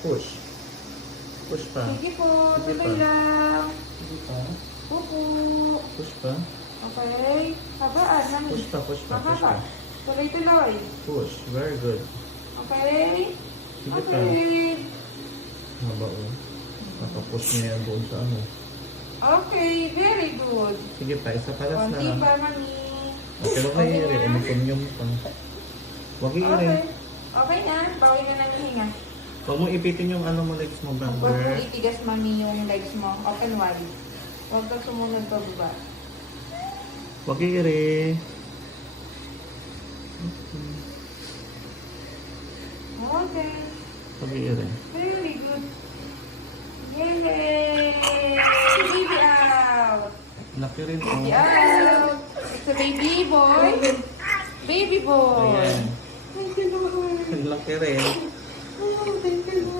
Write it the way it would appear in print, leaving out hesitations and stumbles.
Push. Push pa. Sige po, Sige tuloy pa. lang. Sige pa. Pupo. Push pa. Okay. Habaan, mami. Push pa, push pa, push pa. Mahaba. Tuloy-tuloy. Push. Very good. Okay. Sige pa. Okay. Haba o. Nakapush niya yan doon sa ano. Okay, very good. Sige pa, isa pa last na Konti lang. pa, mami. Okay, huwag Okay i-iri. na. Umukunyong pa. Huwag i-iri. Okay. Okay na. Bawi na ng hinga. Huwag mo ipitin yung ano mo legs mo, Huwag mo brother. itigas, mami, yung legs mo. Open wide. Huwag kang sumunod pa baba. Huwag i-iri. Okay. Huwag i-iri. Very good. Yay! Baby out! Laki rin Baby oh. out! It's a baby boy. Baby boy. Ayan. Thank you, Lord. Laki rin. Oh, thank you, Lord.